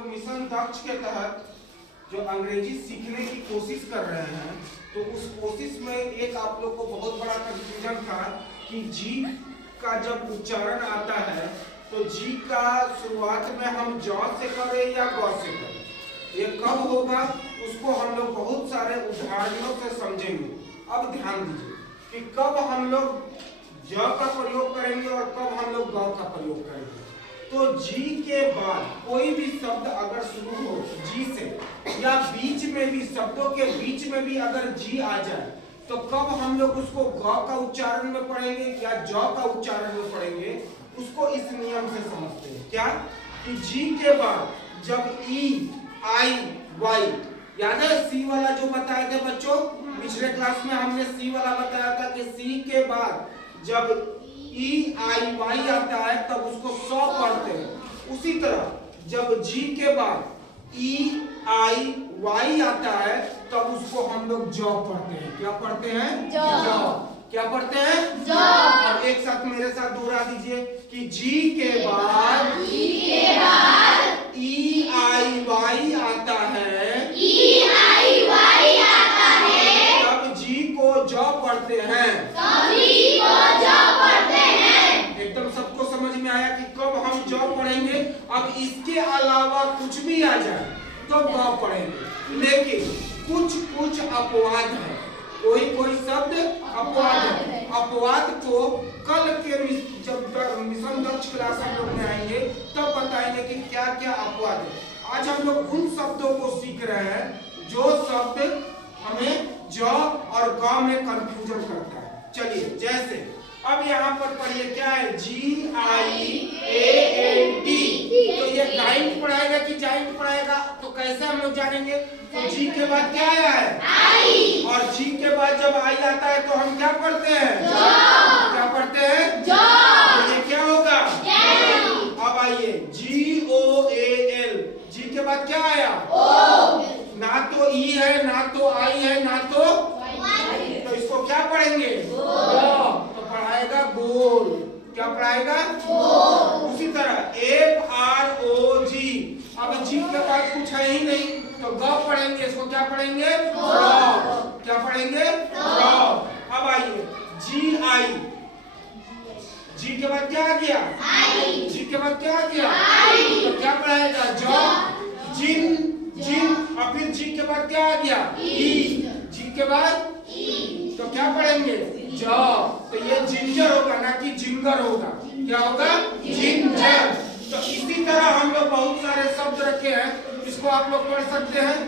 लोग मिशन दक्ष के तहत जो अंग्रेजी सीखने की कोशिश कर रहे हैं, तो उस कोशिश में एक आप लोग को बहुत बड़ा कंफ्यूजन था कि जी का जब उच्चारण आता है तो जी का शुरुआत में हम ज से करें या ग से करें, ये कब होगा उसको हम लोग बहुत सारे उदाहरणों से समझेंगे। अब ध्यान दीजिए कि कब हम लोग ज का प्रयोग करेंगे और कब हम लोग ग का प्रयोग करेंगे। तो जी के बाद कोई भी शब्द अगर शुरू हो जी से या बीच में भी शब्दों के बीच में भी अगर जी आ जाए तो कब हम लोग उसको ग का उच्चारण में पढ़ेंगे या ज का उच्चारण में पढ़ेंगे, उसको इस नियम से समझते हैं। क्या कि जी के बाद जब ई आई वाई, याद है सी वाला जो बताए थे बच्चों, पिछले क्लास में हमने सी वाला बताया था कि सी के बाद जब ई आई वाई आता है तब उसको सौ पढ़ते हैं। उसी तरह जब जी के बाद ई आई वाई आता है तब उसको हम लोग जॉ पढ़ते हैं। क्या पढ़ते हैं? जॉ। क्या पढ़ते हैं? जॉ। और एक साथ मेरे साथ दोहरा दीजिए कि जी के बाद ई आई वाई आता है, ई आई वाई आता है, तब जी को जॉ पढ़ते हैं। तब जी को जॉ पढ़ते हैं। एकदम सबको समझ में आया कि कब हम जॉ पढ़ेंगे। अब इसके अलावा कुछ भी आ जाए तो ग पढ़ेंगे, लेकिन कुछ कुछ अपवाद है, कोई कोई शब्द अपवाद है। अपवाद को कल के जब मिशन दक्ष क्लास हम लोग में आएंगे तब बताएंगे कि क्या क्या अपवाद है। आज हम लोग उन शब्दों को सीख रहे हैं जो शब्द हमें ज और ग में कंफ्यूजन करता है। चलिए, जैसे अब यहाँ पर पढ़िए क्या है, जी आई ए एन टी। तो ये गाइड पढ़ाएगा कि जाइंट पढ़ाएगा, तो कैसे हम लोग जानेंगे? तो जी के बाद क्या आया है? आई। और जी के बाद जब आई आता है तो हम क्या पढ़ते हैं? जॉ। क्या पढ़ते हैं? जॉ। तो ये क्या होगा? एल। अब आइए जी ओ ए एल, जी के बाद क्या आया? ओ। ना तो ई है, ना तो आई है, ना तो इसको क्या पढ़ेंगे? तो पढ़ाएगा गोल। क्या पढ़ाएगा? गोल। उसी तरह एफ आर ओ जी, अब जी के बाद कुछ है ही नहीं तो ग पढ़ेंगे, इसको क्या पढ़ेंगे? रॉ। क्या पढ़ेंगे? रॉ। अब आइए जी आई, जी के बाद क्या आ गया? आई। जी के बाद क्या आ गया? आई। तो क्या पढ़ाएगा? जॉ। जिन, जिन, और फिर जी के बाद क्या आ गया? ई। जी के बाद ई। तो क्या पढ़ेंगे? जॉ। तो ये जिंजर होगा, ना कि जिंगर होगा। क्या होगा? जिंजर। तो इसी तरह हम लोग बहुत सारे शब्द रखे हैं, इसको आप लोग पढ़ सकते हैं।